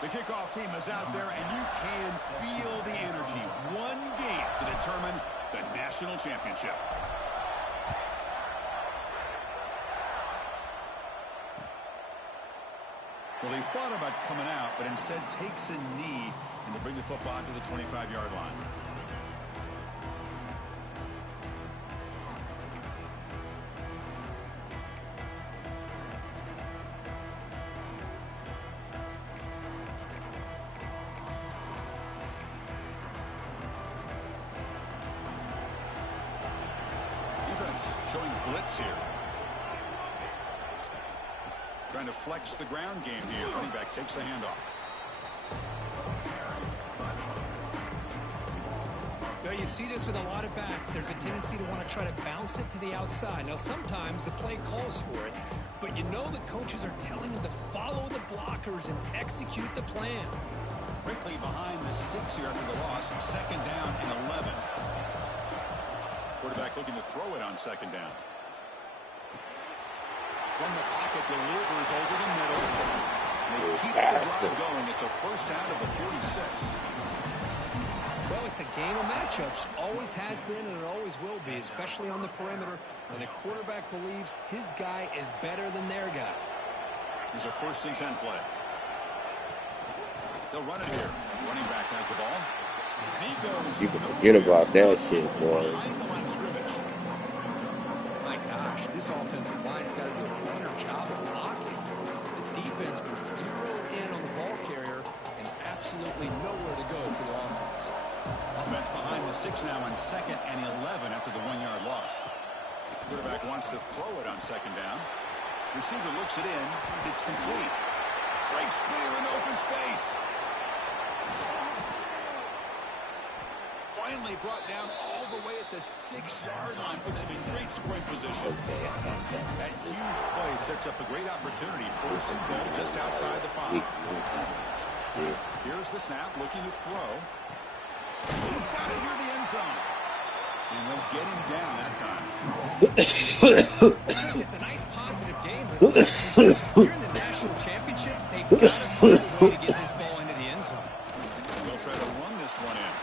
The kickoff team is out there, and you can feel the energy. One game to determine the national championship. Well, he thought about coming out, but instead takes a knee and to bring the football to the 25-yard line. Showing blitz here. Trying to flex the ground game here. Running back takes the handoff. Well, you see this with a lot of backs. There's a tendency to want to try to bounce it to the outside. Now, sometimes the play calls for it, but you know the coaches are telling them to follow the blockers and execute the plan. Quickly behind the sticks here after the loss. Second down and 11. Quarterback looking to throw it on second down. From the pocket, delivers over the middle. They keep the drive going. It's a first down of the 46. Well, it's a game of matchups. Always has been and it always will be, especially on the perimeter when the quarterback believes his guy is better than their guy. Here's a 1st and 10 play. They'll run it here. Running back has the ball. And he goes. You can forget about that shit, boy. My gosh, this offensive line's got to do a better job of blocking. The defense was zeroed in on the ball carrier and absolutely nowhere to go for the offense. Offense behind the 6 now on 2nd and 11 after the 1-yard loss. Quarterback wants to throw it on 2nd down. Receiver looks it in. It's complete. Breaks clear in open space. Finally brought down all the way at the 6-yard line. Puts him in great scoring position. That huge play sets up a great opportunity. 1st and goal just outside the 5. Here's the snap, looking to throw. He's got it near the end zone. And they'll get him down that time. It's a nice positive game. But you're in the national championship. They've got to find a way to get this ball into the end zone. They'll try to run this one in.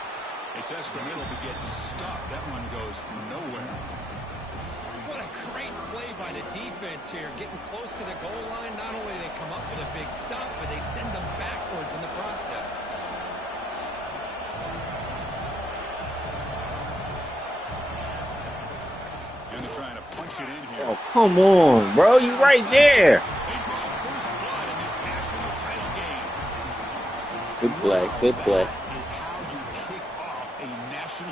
They test the middle but get stuffed. That one goes nowhere. What a great play by the defense here. Getting close to the goal line. Not only do they come up with a big stop, but they send them backwards in the process. And they're trying to punch it in here. Oh, come on, bro. You right there. They draw first blood in this national title game. Good play. Good play.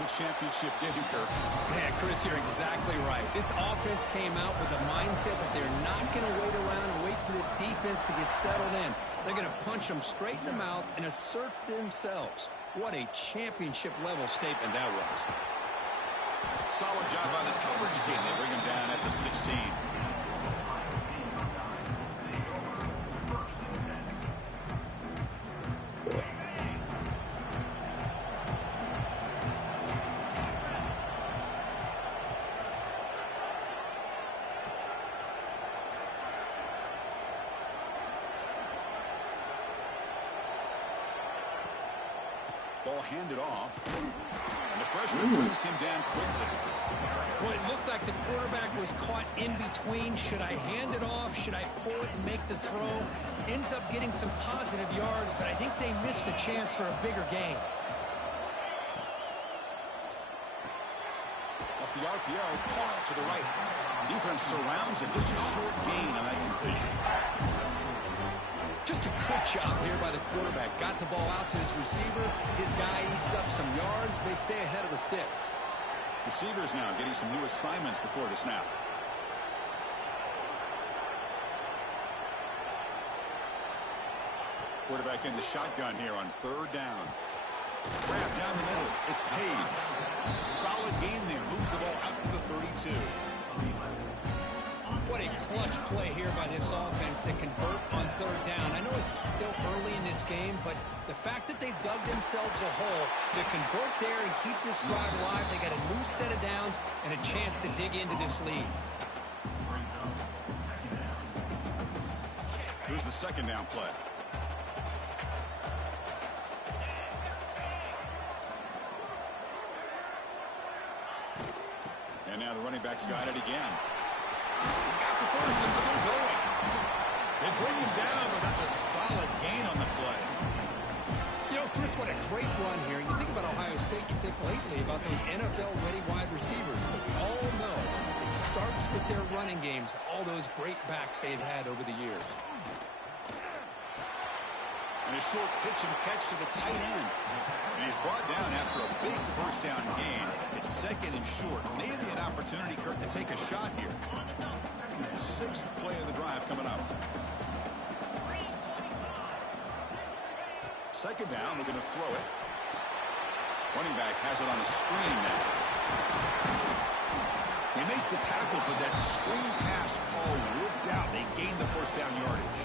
Championship game, Kirk. Yeah, Chris, you're exactly right. This offense came out with the mindset that they're not going to wait around and wait for this defense to get settled in. They're going to punch them straight in the mouth and assert themselves. What a championship-level statement that was. Solid job by the coverage team. They bring him down at the 16. Ball handed off. And the freshman brings him down quickly. Well, it looked like the quarterback was caught in between. Should I hand it off? Should I pull it and make the throw? Ends up getting some positive yards, but I think they missed a chance for a bigger gain. Off the RPO, caught to the right. Defense surrounds him. Just a short gain on that completion. Just a quick job here by the quarterback. Got the ball out to his receiver. His guy eats up some yards. They stay ahead of the sticks. Receivers now getting some new assignments before the snap. Quarterback in the shotgun here on 3rd down. Grab down the middle. It's Page. Solid gain there. Moves the ball out to the 32. What a clutch play here by this offense to convert on 3rd down. I know it's still early in this game, but the fact that they've dug themselves a hole to convert there and keep this drive alive, they got a new set of downs and a chance to dig into this lead. Here's the 2nd down play. And now the running back's got it again. He's got the first and still going. They bring him down, but that's a solid gain on the play. You know, Chris, what a great run here. You think about Ohio State, you think lately about those NFL-ready wide receivers. But we all know it starts with their running games, all those great backs they've had over the years. And a short pitch and catch to the tight end. And he's brought down after a big first down gain. It's second and short. Maybe an opportunity, Kirk, to take a shot here. Sixth play of the drive coming up. Second down, we're going to throw it. Running back has it on a screen now. They make the tackle, but that screen pass call worked out. They gained the first down yardage.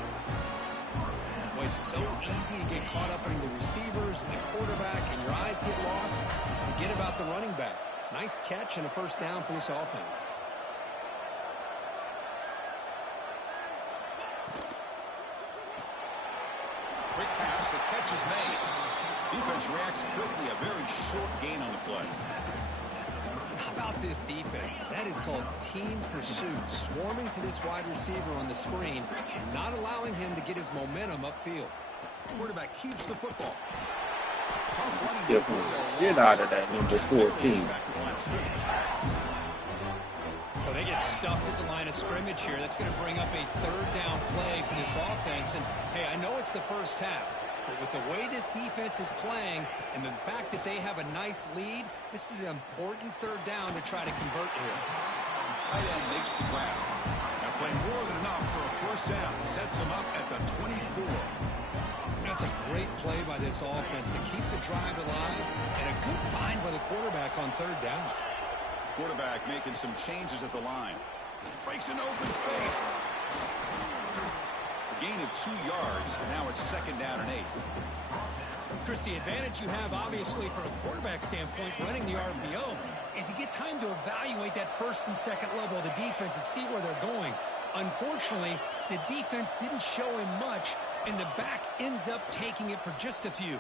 Boy, it's so easy to get caught up in the receivers and the quarterback, and your eyes get lost. You forget about the running back. Nice catch and a first down for this offense. Quick pass, the catch is made. Defense reacts quickly, a very short gain on the play. How about this defense? That is called team pursuit. Swarming to this wide receiver on the screen and not allowing him to get his momentum upfield. Quarterback keeps the football. Tough running Definitely the shit out of that number 14. Well, they get stuffed at the line of scrimmage here. That's going to bring up a third down play for this offense. And, hey, I know it's the first half, but with the way this defense is playing and the fact that they have a nice lead, this is an important third down to try to convert here. Tight end makes the grab. Now playing more than enough for a first down. Sets him up at the 24. That's a great play by this offense to keep the drive alive and a good find by the quarterback on third down. Quarterback making some changes at the line. Breaks into open space. A gain of 2 yards. Now it's second down and 8. Chris, the advantage you have, obviously, from a quarterback standpoint, running the RPO, is you get time to evaluate that first and second level of the defense and see where they're going. Unfortunately, the defense didn't show him much, and the back ends up taking it for just a few.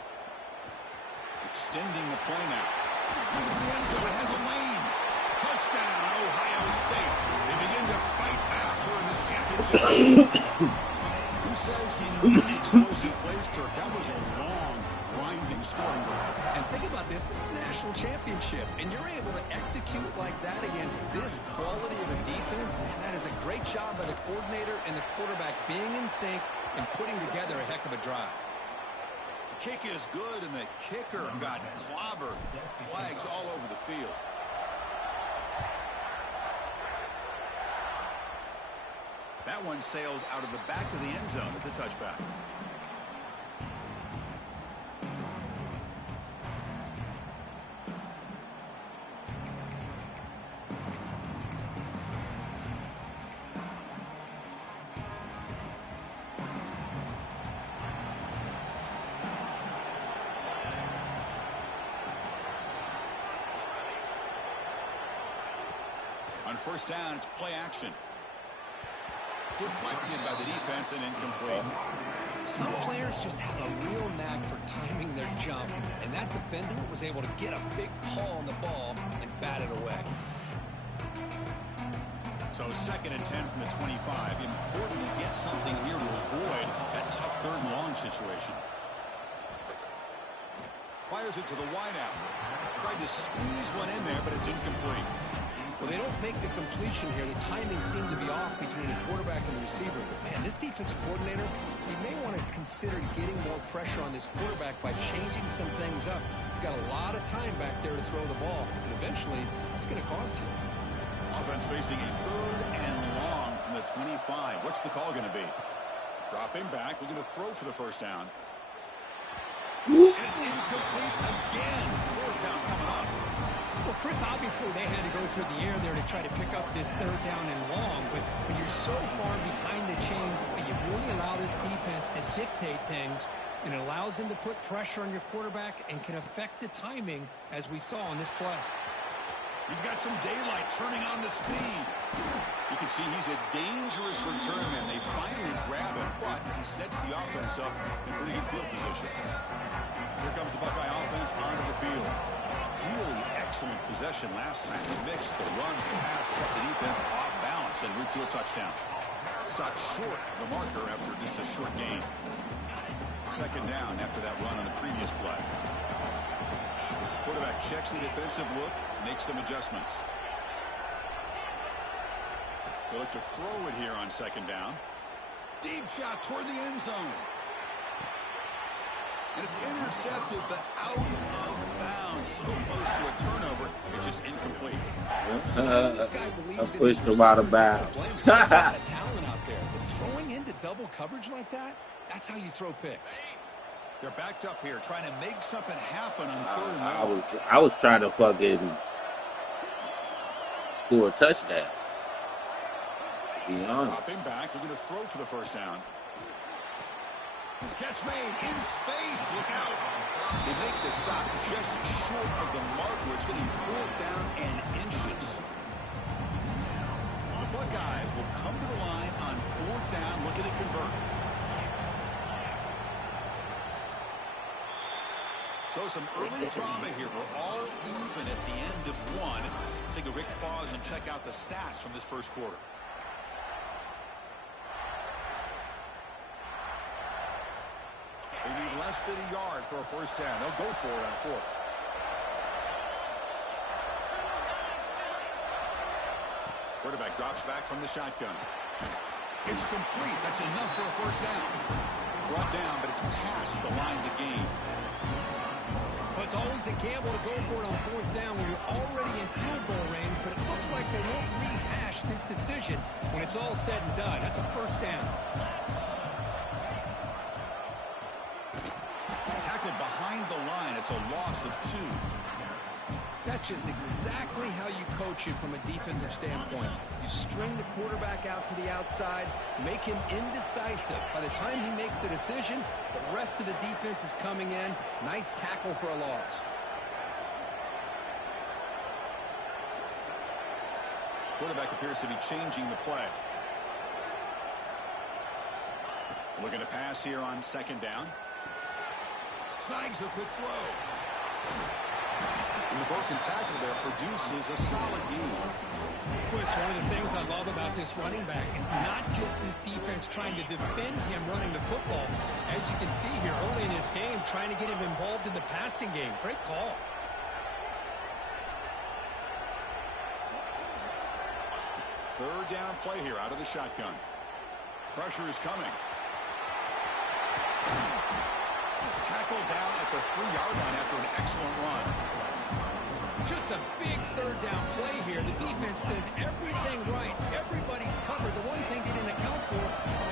Extending the play now. Looking for the end zone. It has a lane. Touchdown, Ohio State. They begin to fight back here in this championship. Who says he needs explosive plays, Kirk? That was a long, grinding scoring drive. And think about this. This is a national championship, and you're able to execute like that against this quality of a defense. Man, that is a great job by the coordinator and the quarterback being in sync and putting together a heck of a drive. Kick is good, and the kicker got clobbered. Flags all over the field. That one sails out of the back of the end zone at the touchback. On first down, it's play action. Deflected by the defense and incomplete. Some players just have a real knack for timing their jump, and that defender was able to get a big paw on the ball and bat it away. So second and 10 from the 25. Important to get something here to avoid that tough third and long situation. Fires it to the wideout. Tried to squeeze one in there, but it's incomplete. Well, they don't make the completion here. The timing seemed to be off between the quarterback and the receiver. But, man, this defensive coordinator, he may want to consider getting more pressure on this quarterback by changing some things up. You've got a lot of time back there to throw the ball, and eventually it's going to cost you. Offense facing a third and long from the 25. What's the call going to be? Dropping back, looking to throw for the first down. It's incomplete again. Fourth down coming up. Well, Chris, obviously they had to go through the air there to try to pick up this third down and long, but when you're so far behind the chains, you really allow this defense to dictate things, and it allows them to put pressure on your quarterback and can affect the timing, as we saw on this play. He's got some daylight, turning on the speed. You can see he's a dangerous return man. They finally grab him, but he sets the offense up in pretty good field position. Here comes the Buckeye offense onto the field. Really excellent possession last time. They mixed the run, the pass, kept the defense off balance and route to a touchdown. Stopped short of the marker after just a short gain. Second down after that run on the previous play. Quarterback checks the defensive look, makes some adjustments. They look to throw it here on second down. Deep shot toward the end zone. And it's intercepted, but out of bounds. So close to a turnover, it's just incomplete. I pushed him out of bounds. Talent out there. But throwing into double coverage like that, that's how you throw picks. They're backed up here, trying to make something happen on third and long. I was trying to fucking score a touchdown. To be honest. Dropping back, looking to throw for the first down. Catch made in space. Look out. They make the stop just short of the marker. It's getting 4th down and inches. The Buckeyes will come to the line on 4th down, looking to convert. So some early drama here. We're all even at the end of one. Let's take a quick pause and check out the stats from this first quarter. They need less than a yard for a first down. They'll go for it on 4th. Quarterback drops back from the shotgun. It's complete. That's enough for a first down. Brought down, but it's past the line of the game. Well, it's always a gamble to go for it on 4th down when you're already in field goal range, but it looks like they won't rehash this decision when it's all said and done. That's a first down. Tackled behind the line. It's a loss of 2. That's just exactly how you coach it from a defensive standpoint. You string the quarterback out to the outside, make him indecisive. By the time he makes a decision, the rest of the defense is coming in. Nice tackle for a loss. Quarterback appears to be changing the play. Looking to pass here on second down. Snags a quick throw. And the broken tackle there produces a solid gain. Well, it's one of the things I love about this running back. It's not just this defense trying to defend him running the football. As you can see here early in this game, trying to get him involved in the passing game. Great call. Third down play here out of the shotgun. Pressure is coming. Tackled down at the 3-yard line after an excellent run. Just a big third down play here. The defense does everything right. Everybody's covered. The one thing they didn't account for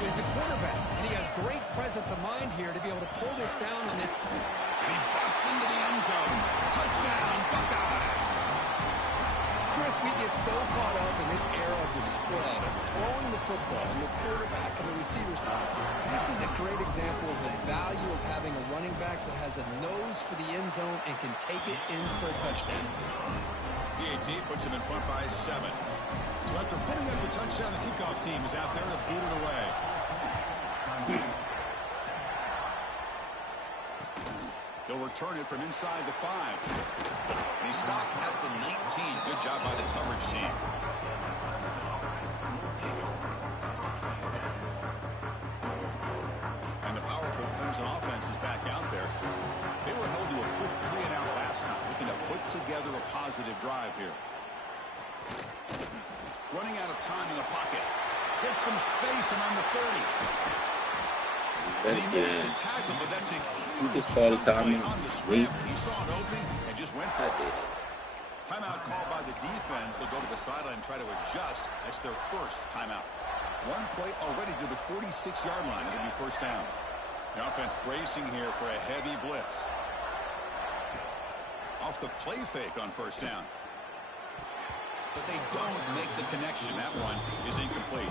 is the quarterback. And he has great presence of mind here to be able to pull this down on it. And he busts into the end zone. Touchdown, Buckeyes. Chris, we get so caught up in this era of the spread, of throwing the football, and the quarterback and the receivers. This is a great example of the value of having a running back that has a nose for the end zone and can take it in for a touchdown. The AT puts him in front by 7. So after putting up a touchdown, the kickoff team is out there to boot it away. He'll return it from inside the 5. And he stopped at the 19. Good job by the coverage team. And the powerful Clemson offense is back out there. They were held to a quick 3-and-out last time, looking to put together a positive drive here. Running out of time in the pocket. Gets some space around the 30. And he made the tackle, but that's a huge play on the scramble. He saw it open and just went for it. Timeout called by the defense. They'll go to the sideline and try to adjust. That's their first timeout. One play already to the 46-yard line. It'll be first down. The offense bracing here for a heavy blitz. Off the play fake on first down. But they don't make the connection. That one is incomplete.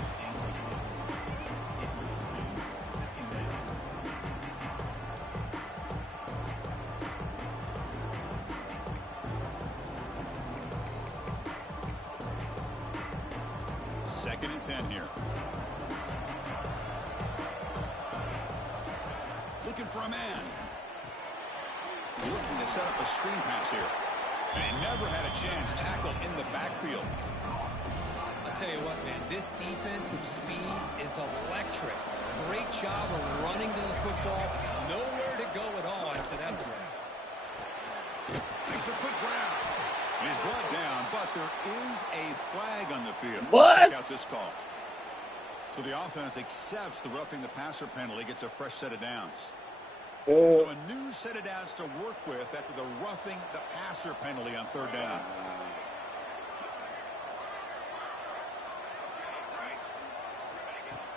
2nd and 10 here. Looking for a man. Looking to set up a screen pass here. And he never had a chance. Tackle in the backfield. I'll tell you what, man, this defensive speed is electric. Great job of running to the football. Nowhere to go at all after that play. Makes a quick grab. He's brought down, but there is a flag on the field. What? Check out this call. So the offense accepts the roughing the passer penalty, gets a fresh set of downs. So a new set of downs to work with after the roughing the passer penalty on 3rd down.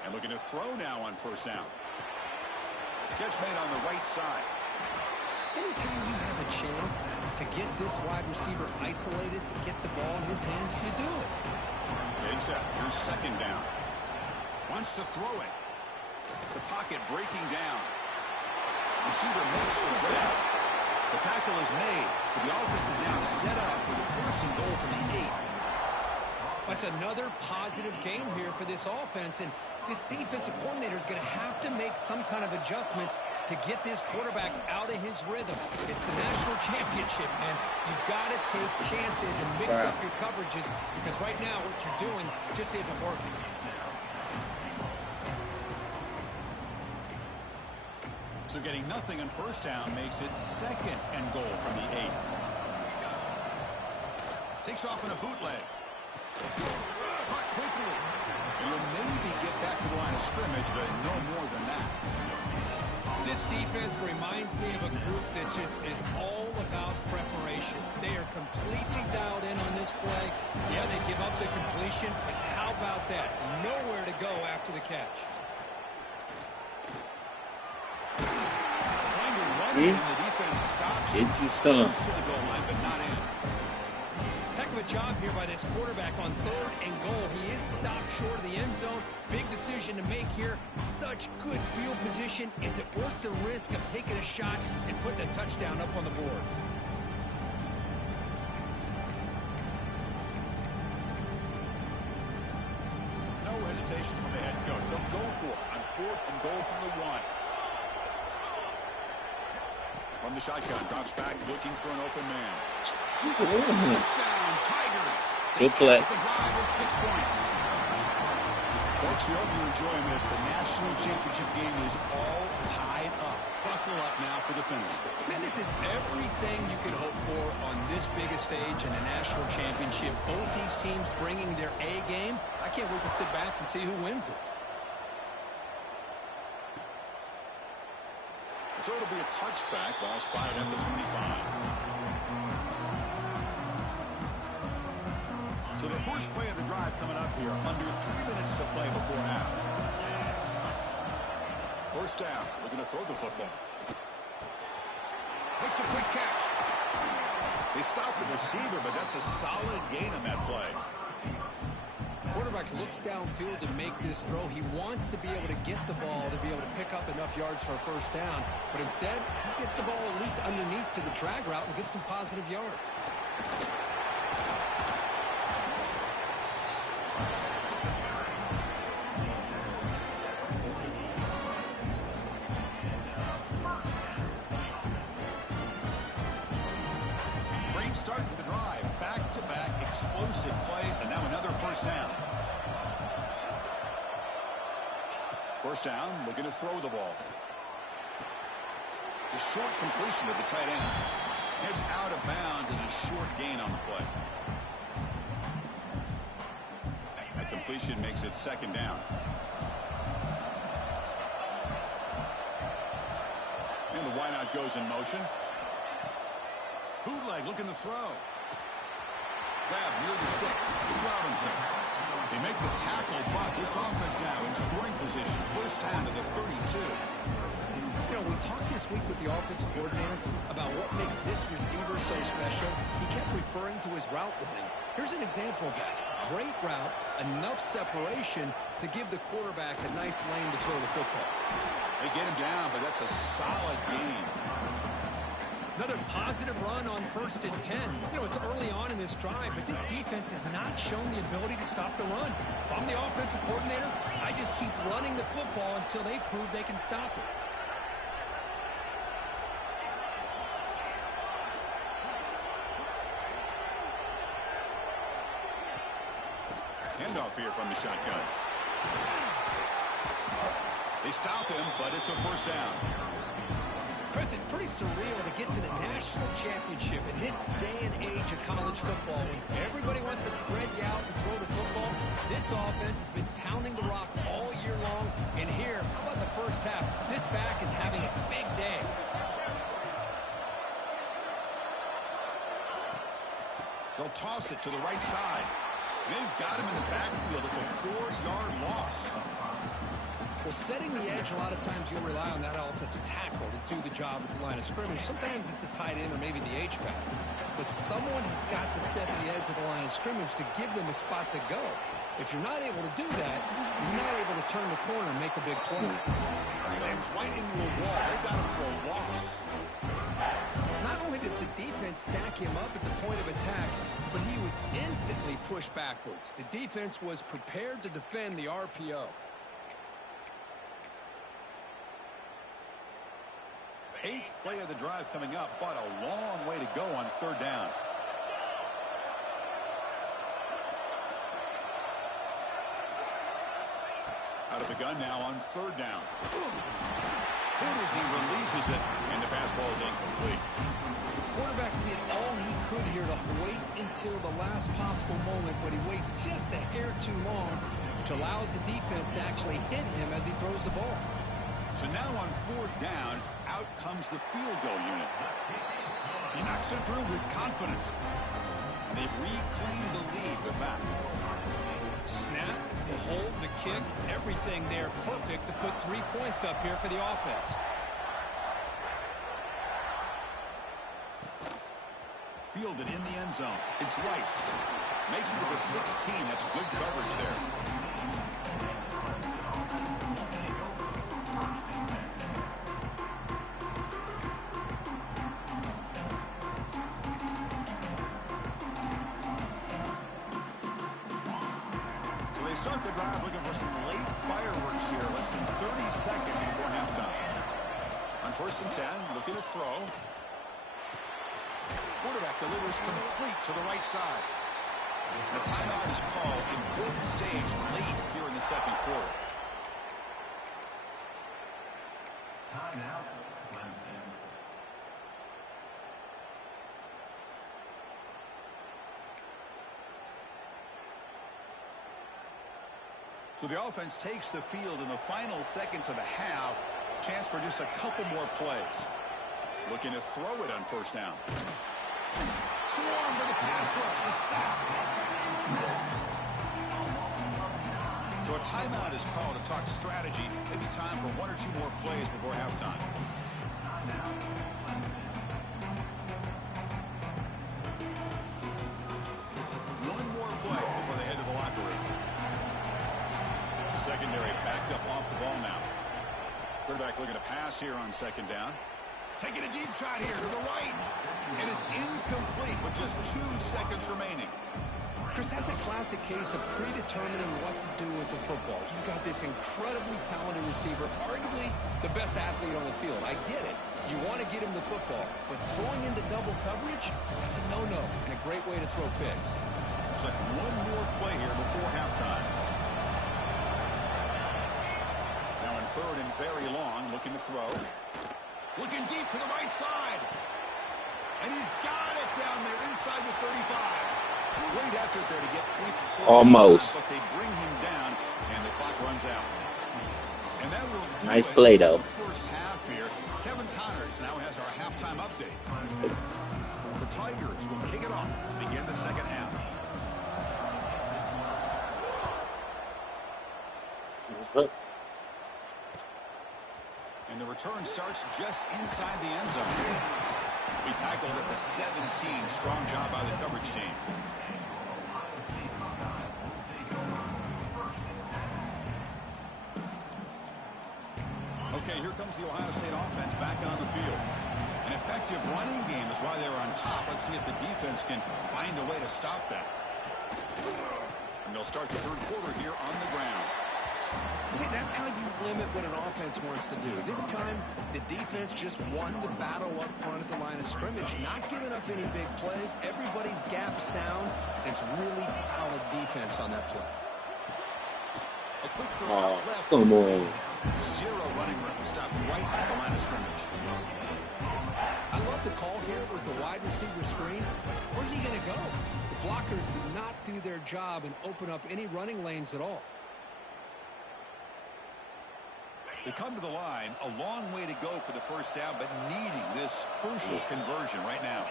And looking to throw now on 1st down. Catch made on the right side. Anytime you have a chance to get this wide receiver isolated, to get the ball in his hands, you do it. Except here's 2nd down. Wants to throw it. The pocket breaking down. Receiver makes the grab. The tackle is made. But the offense is now set up with a 1st and goal from the 8. That's another positive game here for this offense, and this defensive coordinator is going to have to make some kind of adjustments to get this quarterback out of his rhythm. It's the national championship, man. You've got to take chances and mix up your coverages, because right now what you're doing just isn't working. So getting nothing on 1st down makes it 2nd and goal from the 8. Takes off in a bootleg. Caught quickly. And he'll maybe get back to the line of scrimmage, but no more than that. This defense reminds me of a group that just is all about preparation. They are completely dialed in on this play. Yeah, they give up the completion, but how about that? Nowhere to go after the catch. Trying to run it, and the defense stops. Get you some. Goes to the goal line, but not in. Heck of a job here by this quarterback on 3rd and goal. He is stopped short of the end zone. Big decision to make here. Such good field position. Is it worth the risk of taking a shot and putting a touchdown up on the board? No hesitation from the head coach. They'll go for it on 4th and goal from the 1. From the shotgun, drops back, looking for an open man. Touchdown, Tigers. Good play. The drive is 6 points. Folks, we hope you're enjoying this. The national championship game is all tied up. Buckle up now for the finish. Man, this is everything you could hope for on this biggest stage in the national championship. Both these teams bringing their A game. I can't wait to sit back and see who wins it. So it'll be a touchback, ball spotted at the 25. So the first play of the drive coming up here, under 3 minutes to play before half. 1st down, looking to throw the football. Makes a quick catch. They stop the receiver, but that's a solid gain on that play. Quarterback looks downfield to make this throw. He wants to be able to get the ball to be able to pick up enough yards for a 1st down. But instead, he gets the ball at least underneath to the drag route and gets some positive yards. Great start to the drive. Back-to-back explosive plays, and now another 1st down. 1st down, looking to throw the ball. The short completion to the tight end. It's out of bounds as a short gain on the play. That completion makes it 2nd down. And the wideout goes in motion. Bootleg looking to throw. Grab near the sticks. It's Robinson. They make the tackle, but this offense now in scoring position. 1st down to the 32. You know, we talked this week with the offensive coordinator about what makes this receiver so special. He kept referring to his route running. Here's an example of that. Great route, enough separation to give the quarterback a nice lane to throw the football. They get him down, but that's a solid gain. Another positive run on 1st and 10. You know, it's early on in this drive, but this defense has not shown the ability to stop the run. If I'm the offensive coordinator, I just keep running the football until they prove they can stop it. Handoff here from the shotgun. They stop him, but it's a first down. Chris, it's pretty surreal to get to the national championship in this day and age of college football. When everybody wants to spread you out and throw the football, this offense has been pounding the rock all year long. And here, how about the first half? This back is having a big day. They'll toss it to the right side. They've got him in the backfield. It's a 4-yard loss. Well, setting the edge, a lot of times you'll rely on that offensive tackle to do the job at the line of scrimmage. Sometimes it's a tight end or maybe the H-back. But someone has got to set the edge of the line of scrimmage to give them a spot to go. If you're not able to do that, you're not able to turn the corner and make a big play. Slams right into a wall. They've got him for a loss. Not only does the defense stack him up at the point of attack, but he was instantly pushed backwards. The defense was prepared to defend the RPO. 8th play of the drive coming up, but a long way to go on 3rd down. Out of the gun now on 3rd down. Hit as he releases it, and the pass ball is incomplete. The quarterback did all he could here to wait until the last possible moment, but he waits just a hair too long, which allows the defense to actually hit him as he throws the ball. So now on 4th down, out comes the field goal unit. He knocks it through with confidence. And they've reclaimed the lead with that. Snap, the hold, the kick, everything there perfect to put 3 points up here for the offense. Fielded in the end zone. It's Rice. Makes it to the 16. That's good coverage there. Start the drive looking for some late fireworks here. Less than 30 seconds before halftime. On 1st and 10, looking to throw. Quarterback delivers complete to the right side. The timeout is called. Important stage late here in the 2nd quarter. Timeout, Clemson. So the offense takes the field in the final seconds of the half. Chance for just a couple more plays. Looking to throw it on 1st down. Swarm for the pass rush. The sack. So a timeout is called to talk strategy. Maybe time for 1 or 2 more plays before halftime. One more play before they head to the locker room. Secondary backed up off the ball now. Quarterback looking to pass here on 2nd down. Taking a deep shot here to the right. And it's incomplete with just 2 seconds remaining. Chris, that's a classic case of predetermining what to do with the football. You've got this incredibly talented receiver, arguably the best athlete on the field. I get it. You want to get him the football. But throwing into double coverage, that's a no-no and a great way to throw picks. Looks like one more play here before halftime. Now in 3rd and very long, looking to throw. Looking deep to the right side. And he's got it down there inside the 35. Great effort there to get points. Almost. But they bring him down, and the clock runs out. And that will do Nice it play, though. for the first half here. Kevin Connors now has our halftime update. The Tigers will kick it off to begin the 2nd half. And the return starts just inside the end zone. He tackled at the 17. Strong job by the coverage team. Okay, here comes the Ohio State offense back on the field. And if effective running game is why they're on top. Let's see if the defense can find a way to stop that. And they'll start the third quarter here on the ground. See, that's how you limit what an offense wants to do. This time, the defense just won the battle up front at the line of scrimmage, not giving up any big plays. Everybody's gap sound. It's really solid defense on that play. A quick throw out left. Come on. Zero running room. Stopped right at the line of scrimmage. I love the call here with the wide receiver screen. Where's he going to go? The blockers do not do their job and open up any running lanes at all. They come to the line, a long way to go for the first down, but needing this crucial conversion right now.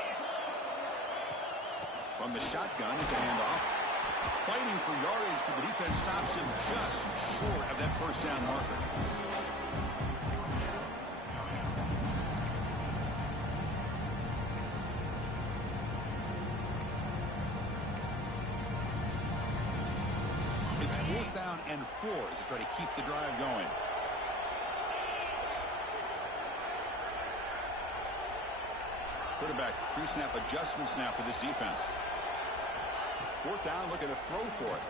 From the shotgun, it's a handoff. Fighting for yardage, but the defense stops him just short of that first down marker. It's 4th down and 4 as they try to keep the drive going. Quarterback pre-snap adjustments now for this defense. 4th down, looking to throw for it.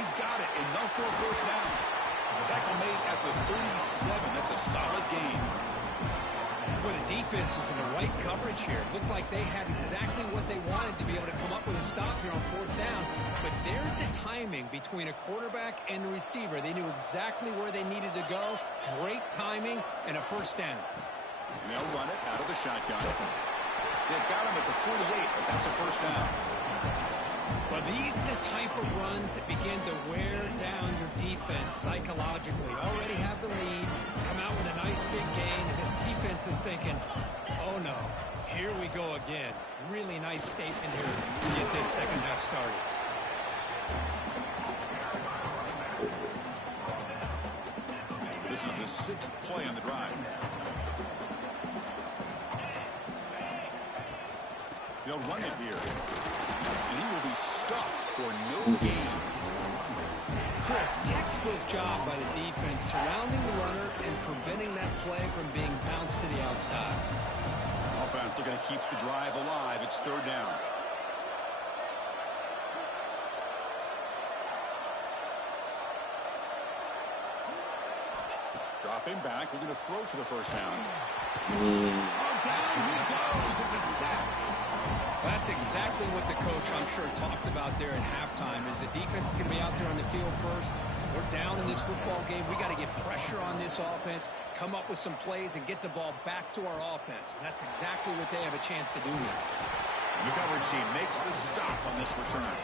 He's got it, and they'll throw first down. Tackle made at the 37. That's a solid gain. Boy, the defense was in the right coverage here. It looked like they had exactly what they wanted to be able to come up with a stop here on 4th down. But there's the timing between a quarterback and the receiver. They knew exactly where they needed to go. Great timing and a first down. And they'll run it out of the shotgun. They've got him at the 48, but that's a first down. Well, these are the type of runs that begin to wear down your defense psychologically. Already have the lead, come out with a nice big gain, and this defense is thinking, oh no, here we go again. Really nice statement here to get this second half started. This is the 6th play on the drive. They'll run it here. And he will be stuffed for no gain. Chris, textbook job by the defense surrounding the runner and preventing that play from being bounced to the outside. Offense looking to keep the drive alive. It's 3rd down. Dropping back, looking to throw for the first down. Oh, down he goes. It's a sack. That's exactly what the coach, I'm sure, talked about there at halftime, is the defense is going to be out there on the field first. We're down in this football game. We got to get pressure on this offense, come up with some plays, and get the ball back to our offense. And that's exactly what they have a chance to do here. The coverage team makes the stop on this return.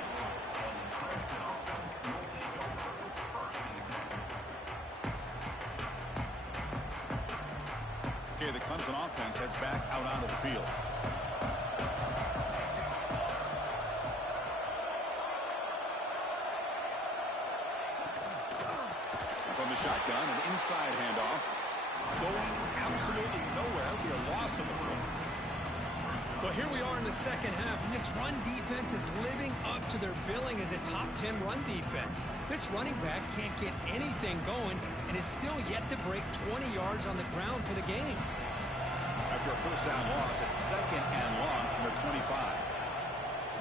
Okay, the Clemson offense heads back out onto the field. From the shotgun, an inside handoff. Going absolutely nowhere. It'll be a loss of the ball. Well, here we are in the second half, and this run defense is living up to their billing as a top 10 run defense. This running back can't get anything going and is still yet to break 20 yards on the ground for the game. After a first down loss, it's 2nd and long from their 25.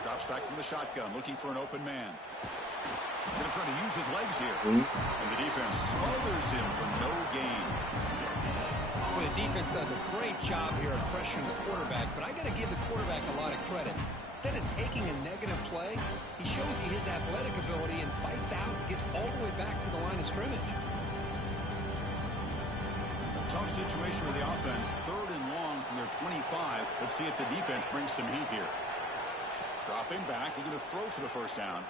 Drops back from the shotgun, looking for an open man. He's going to try to use his legs here. And the defense smothers him for no gain. Well, the defense does a great job here of pressuring the quarterback, but I got to give the quarterback a lot of credit. Instead of taking a negative play, he shows you his athletic ability and fights out and gets all the way back to the line of scrimmage. Tough situation for the offense. 3rd and long from their 25. Let's see if the defense brings some heat here. Dropping back, looking to throw for the first down.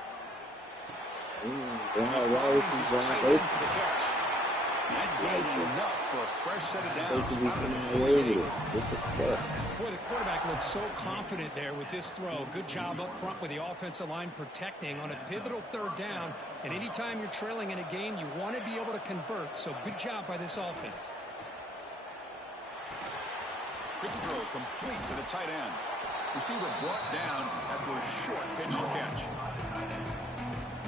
Why is he tight end for the catch. That gained enough for a fresh set of downs. Boy, the quarterback looks so confident there with this throw. Good job up front with the offensive line protecting on a pivotal 3rd down. And anytime you're trailing in a game, you want to be able to convert. So good job by this offense. Quick throw complete to the tight end. Receiver brought down after a short pitch and catch.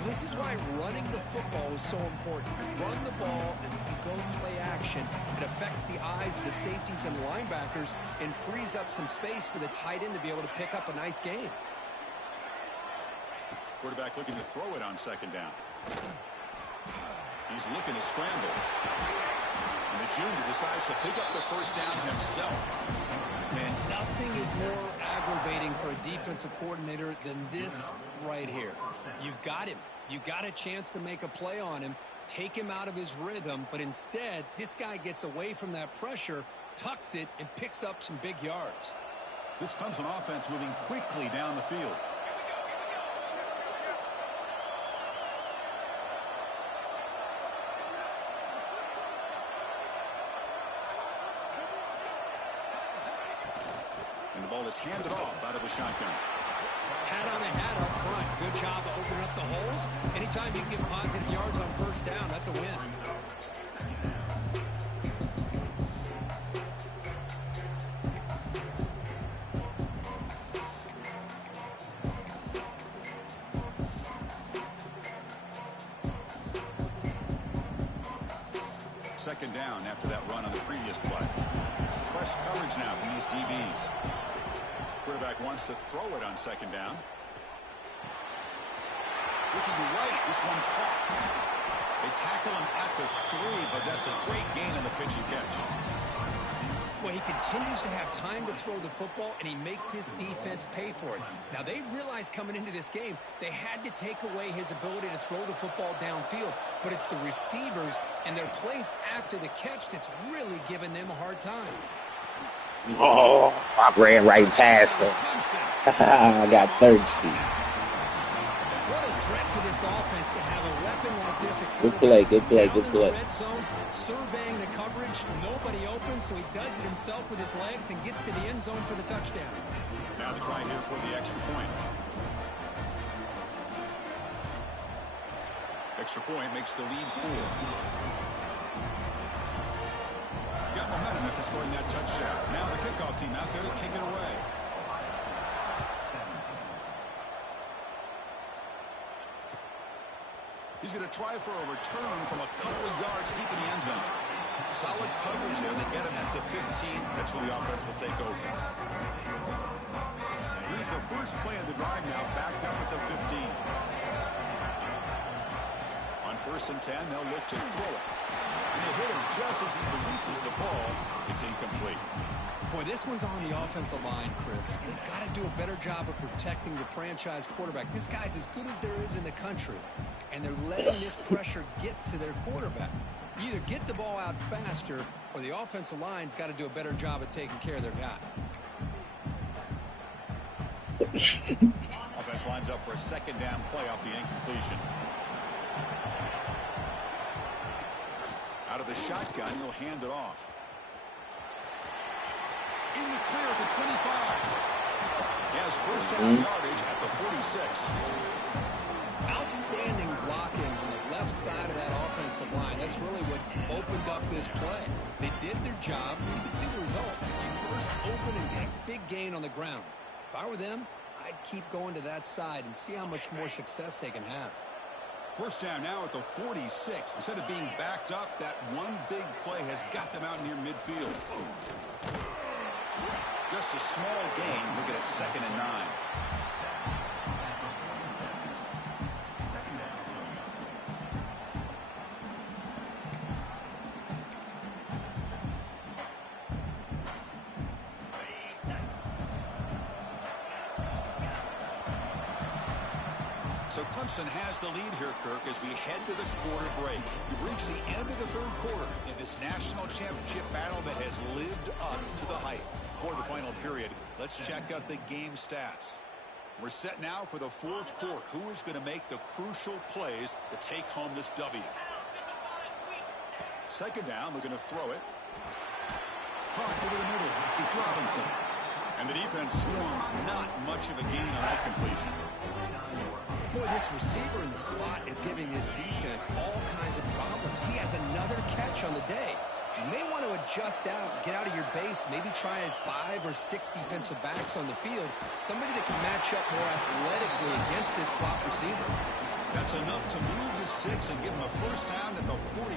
This is why running the football is so important. You run the ball, and if you go play action, it affects the eyes of the safeties and linebackers and frees up some space for the tight end to be able to pick up a nice gain. Quarterback looking to throw it on second down. He's looking to scramble. And the junior decides to pick up the first down himself. Man, nothing is more aggravating for a defensive coordinator than this right here. You've got him. You got a chance to make a play on him, take him out of his rhythm, but instead, this guy gets away from that pressure, tucks it, and picks up some big yards. This Clemson offense moving quickly down the field. And the ball is handed off out of the shotgun. Hat on a hat up front. Good job of opening up the holes. Anytime you can get positive yards on first down, that's a win. Second down after that run on the previous play. It's press coverage now from these DBs. Quarterback wants to throw it on second down. Looking right, this one caught. They tackle him at the 3, but that's a great gain on the pitch and catch. Well, he continues to have time to throw the football, and he makes his defense pay for it. Now, they realized coming into this game, they had to take away his ability to throw the football downfield, but it's the receivers and their plays after the catch that's really giving them a hard time. Oh, I ran right past him. I got thirsty. What a threat for this offense to have a weapon like this at Good play, good play, good down in the play. red zone, surveying the coverage, nobody open, so he does it himself with his legs and gets to the end zone for the touchdown. Now the try here for the extra point. Extra point makes the lead 4. Got momentum after scoring that touchdown. Now the kickoff team out there to kick it away. He's going to try for a return from a couple of yards deep in the end zone. Solid coverage there. They get him at the 15. That's where the offense will take over. Here's the first play of the drive now, backed up at the 15. On first and 10, they'll look to throw it. And they hit him just as he releases the ball. It's incomplete. Boy, this one's on the offensive line, Chris. They've got to do a better job of protecting the franchise quarterback. This guy's as good as there is in the country, and they're letting this pressure get to their quarterback. You either get the ball out faster, or the offensive line's got to do a better job of taking care of their guy. Offense lines up for a second down play off the incompletion. Out of the shotgun, he'll hand it off. In the clear at the 25. He has first down yardage at the 46. Outstanding blocking on the left side of that offensive line. That's really what opened up this play. They did their job. You can see the results. You burst open and get a big gain on the ground. If I were them, I'd keep going to that side and see how much more success they can have. First down now at the 46. Instead of being backed up, that one big play has got them out near midfield. Just a small gain. Looking at second and 9. So Clemson has the lead here, Kirk, as we head to the quarter break. We've reached the end of the third quarter in this national championship battle that has lived up to the hype. For the final period, let's check out the game stats. We're set now for the fourth quarter. Who is going to make the crucial plays to take home this W? Second down, we're going to throw it. Hawk over the middle. It's Robinson. And the defense swarms, not much of a gain on that completion. Boy, this receiver in the slot is giving this defense all kinds of problems. He has another catch on the day. You may want to adjust out, get out of your base, maybe try 5 or 6 defensive backs on the field, somebody that can match up more athletically against this slot receiver. That's enough to move the sticks and give them a first down at the 41.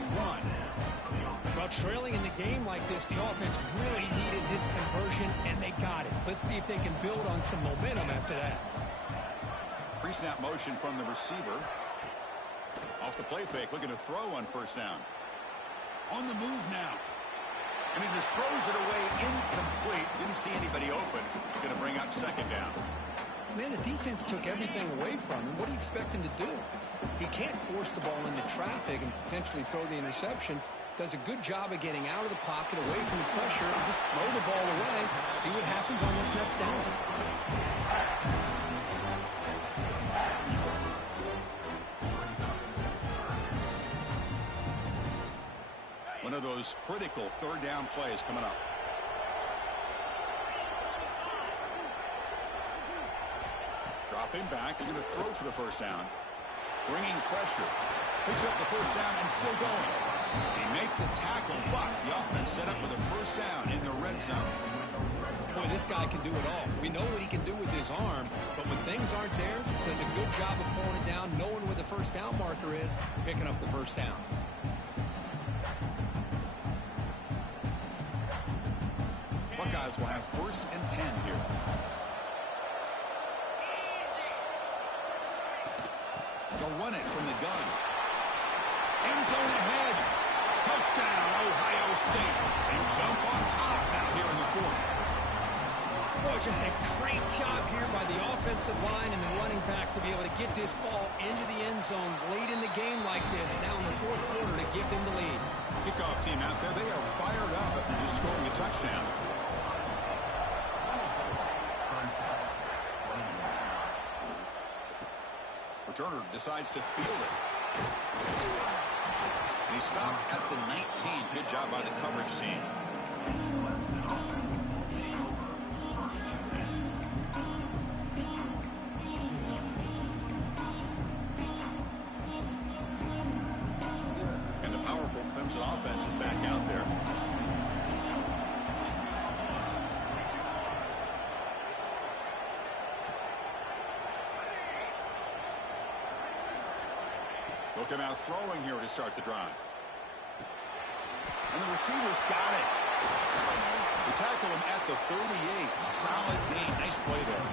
Well, trailing in the game like this, the offense really needed this conversion, and they got it. Let's see if they can build on some momentum after that. Pre-snap motion from the receiver. Off the play fake, looking to throw on first down. On the move now. And he just throws it away incomplete. Didn't see anybody open. Going to bring up second down. Man, the defense took everything away from him. What do you expect him to do? He can't force the ball into traffic and potentially throw the interception. Does a good job of getting out of the pocket, away from the pressure, and just throw the ball away. See what happens on this next down. One of those critical third down plays coming up. Dropping back, they're going to throw for the first down. Bringing pressure. Picks up the first down and still going. They make the tackle, but the offense set up with a first down in the red zone. Boy, this guy can do it all. We know what he can do with his arm, but when things aren't there, does a good job of pulling it down, knowing where the first down marker is, picking up the first down. Buckeyes will have first and 10 here. They'll run it from the gun. End zone ahead. Touchdown, Ohio State. They jump on top now here in the fourth. Boy, just a great job here by the offensive line and the running back to be able to get this ball into the end zone late in the game like this, now in the fourth quarter, to give them the lead. Kickoff team out there, they are fired up after just scoring a touchdown. Returner decides to field it. And he stopped at the 19. Good job by the coverage team. And the powerful Clemson offense is back out there. Looking out throwing here to start the drive. And the receivers got it. They tackle him at the 38. Solid gain. Nice play there.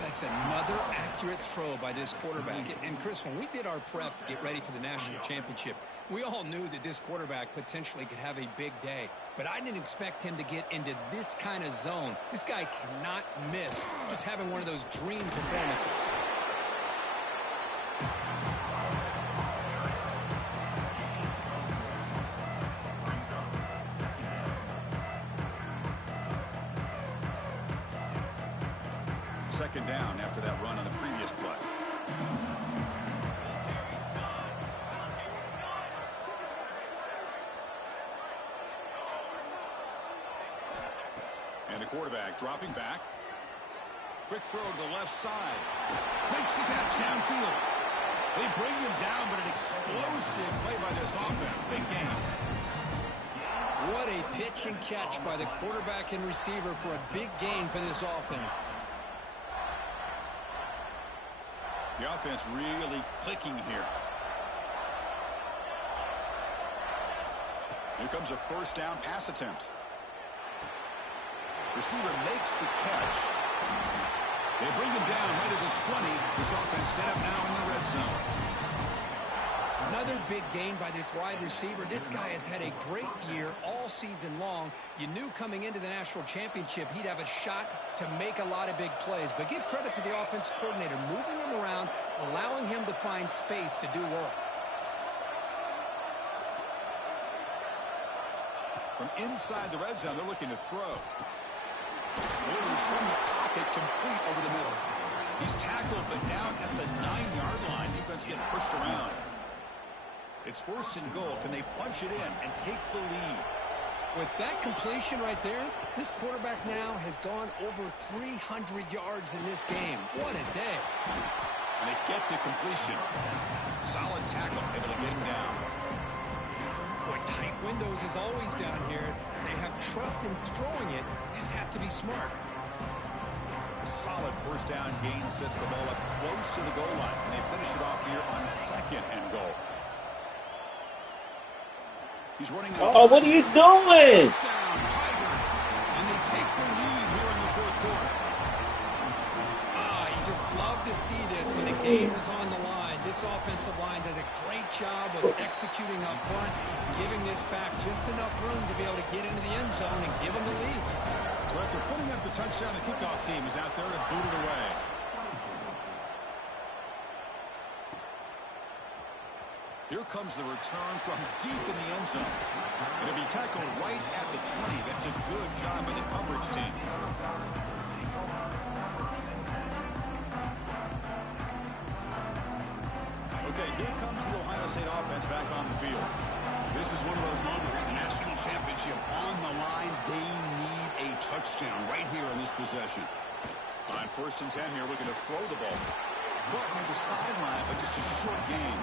That's another accurate throw by this quarterback. And Chris, when we did our prep to get ready for the national championship, we all knew that this quarterback potentially could have a big day. But I didn't expect him to get into this kind of zone. This guy cannot miss. Just having one of those dream performances. Second down after that run on the previous play. And the quarterback dropping back. Quick throw to the left side. Makes the catch downfield. They bring him down, but an explosive play by this offense. Big game. What a pitch and catch by the quarterback and receiver for a big gain for this offense. The offense really clicking here. Here comes a first down pass attempt. Receiver makes the catch. They bring him down right at the 20. This offense set up now in the red zone. Another big gain by this wide receiver. This guy has had a great year all season long. You knew coming into the national championship he'd have a shot to make a lot of big plays. But give credit to the offensive coordinator, moving him around, allowing him to find space to do work. From inside the red zone, they're looking to throw. Orders from the pocket, complete over the middle. He's tackled, but down at the 9-yard line. Defense getting pushed around. It's first and goal. Can they punch it in and take the lead? With that completion right there, this quarterback now has gone over 300 yards in this game. What a day. And they get to completion. Solid tackle, able to get him down. Boy, tight windows as always down here. They have trust in throwing it. You just have to be smart. A solid first down gain sets the ball up close to the goal line. And they finish it off here on 2nd and goal. He's running. Oh, what are you doing? Touchdown, Tigers. And they take the lead here in the 4th quarter. You just love to see this when the game is on the line. This offensive line does a great job of executing up front, giving this back just enough room to be able to get into the end zone and give them the lead. So after putting up the touchdown, the kickoff team is out there to boot it away. Here comes the return from deep in the end zone. It'll be tackled right at the 20. That's a good job by the coverage team. Okay, here comes the Ohio State offense back on the field. This is one of those moments, the national championship on the line. They need a touchdown right here in this possession. On 1st and 10 here, looking to throw the ball. Caught near the sideline, but just a short gain.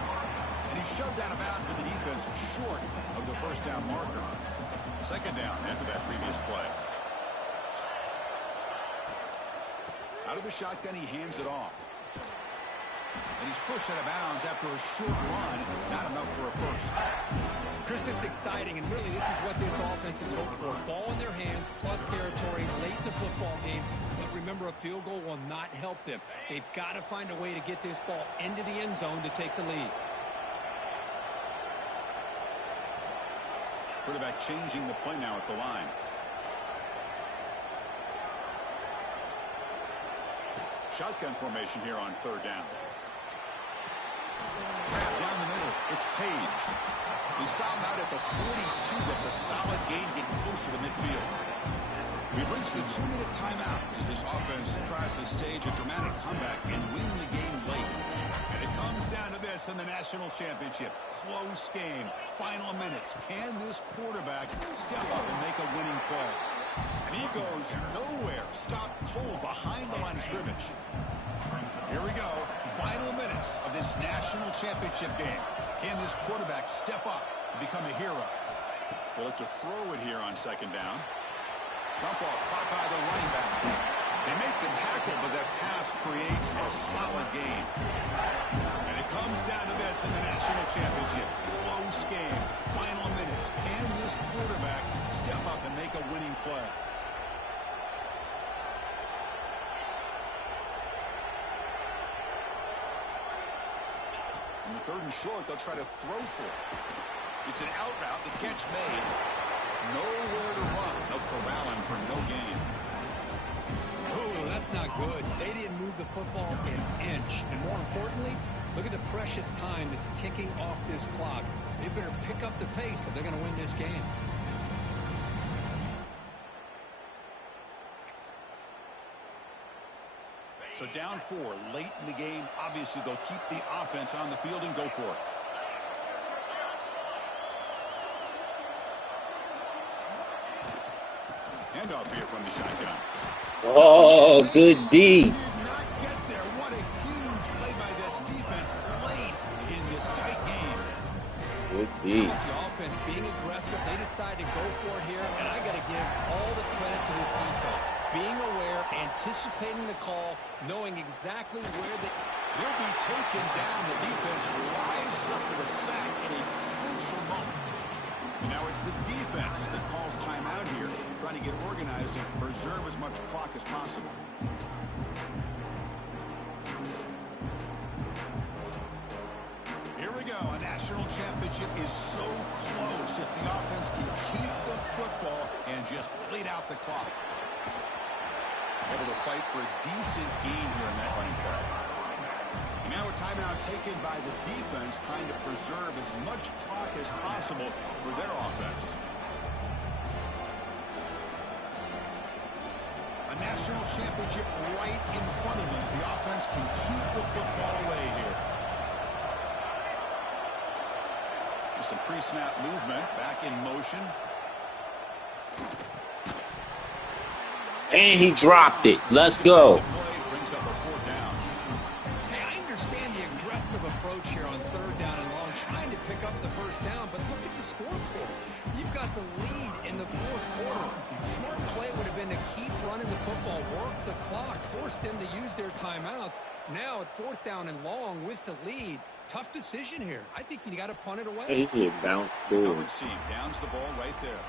And he shoved out of bounds with the defense short of the first down marker. 2nd down after that previous play. Out of the shotgun, he hands it off. And he's pushed out of bounds after a short run. Not enough for a first. Chris, this is exciting, and really this is what this offense is hoping for. Ball in their hands, plus territory late in the football game. But remember, a field goal will not help them. They've got to find a way to get this ball into the end zone to take the lead. Quarterback changing the play now at the line. Shotgun formation here on 3rd down. Down the middle, it's Page. They stop him out at the 42. That's a solid gain, getting closer to midfield. We've reached the 2-minute timeout as this offense tries to stage a dramatic comeback and win the game late. And it comes down to this in the national championship. Close game, final minutes. Can this quarterback step up and make a winning play? And he goes nowhere. Stopped cold behind the line of scrimmage. Here we go. Final minutes of this national championship game. Can this quarterback step up and become a hero? They look to throw it here on 2nd down. Dump off caught by the running back. They make the tackle, but that pass creates a solid gain. And it comes down to this in the national championship. Close game. Final minutes. Can this quarterback step up and make a winning play? On the 3rd and short, they'll try to throw for it. It's an out route. The catch made. Nowhere to run. They'll corral him for no gain. Oh, that's not good. They didn't move the football an inch. And more importantly, look at the precious time that's ticking off this clock. They better pick up the pace if they're going to win this game. So down 4 late in the game. Obviously, they'll keep the offense on the field and go for it. Handoff here from the shotgun. Oh, good D. Did not get there. What a huge play by this defense late in this tight game. Good D. With the offense being aggressive, they decide to go for it here, and I got to give all the credit to this defense. Being aware, anticipating the call, knowing exactly where they... He'll be taken down. The defense rises up with a sack in a crucial moment. And now it's the defense that calls timeout here, trying to get organized and preserve as much clock as possible. Here we go. A national championship is so close if the offense can keep the football and just bleed out the clock. Able to fight for a decent gain here in that running play. And now a timeout taken by the defense, trying to preserve as much clock as possible for their offense. A national championship right in front of them. The offense can keep the football away here. There's some pre-snap movement, back in motion. And he dropped it. Let's go. Brings up a 4th down. Hey, I understand the aggressive approach here on 3rd down and long, trying to pick up the first down, but look at the scoreboard. You've got the lead in the 4th quarter. Smart play would have been to keep running running the football, worked the clock, forced them to use their timeouts. Now at 4th down and long with the lead. Tough decision here. I think you got to punt it away. He should bounce through. Covered seam. Downs the ball right there.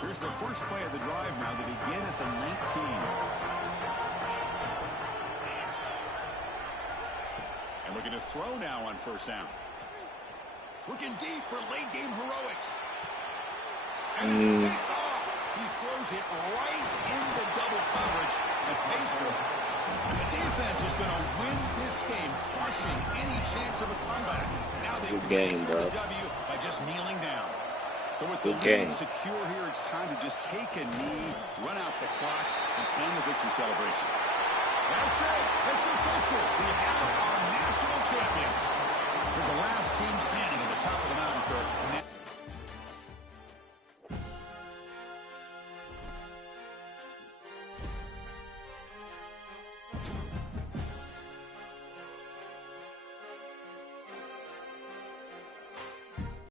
Here's the first play of the drive now. They begin at the 19. And we're going to throw now on 1st down. Looking deep for late game heroics. And it's picked off. He throws it right into double coverage and pays for it. And the defense is going to win this game, crushing any chance of a comeback. Now they can secure the W by just kneeling down. So with the lead secure here, it's time to just take a knee, run out the clock, and plan the victory celebration. That's it. It's official. We have our national champions. We're the last team standing at the top of the mountain.